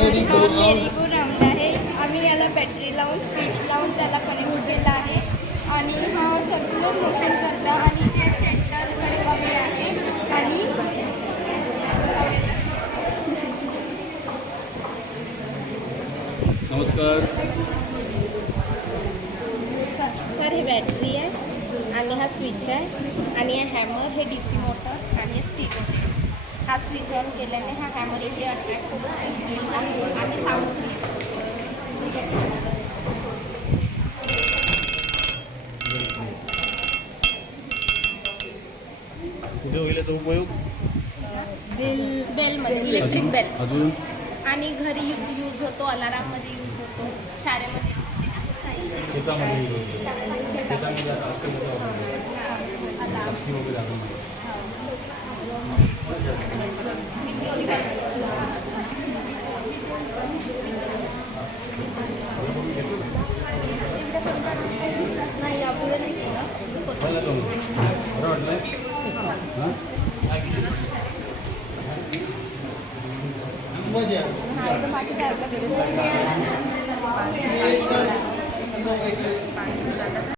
मेरी go round आहे. आम्ही याला बॅटरी लावून स्विच लावून त्याला कनेक्ट केला आहे आणि हा सर्क्युलर मोशन करता आणि हे सेंटरकडे हवे आहे आणि नमस्कार सर हे बॅटरी आहे आणि हा स्विच आहे आणि हा हॅमर हे DC मोटर आणि हे स्टिक हा स्विच ऑन केल्याने हा हॅमर इथे अट्रॅक्ट होतो आणि साऊंड कुठे होईल तो उपयोग? बेलमध्ये इलेक्ट्रिक बेल अजून आणि घरी यूज होतो, अलाराममध्ये यूज होतो, शाळेमध्ये शेतामध्ये नाही यापुढे नाही बरं वाटलं हां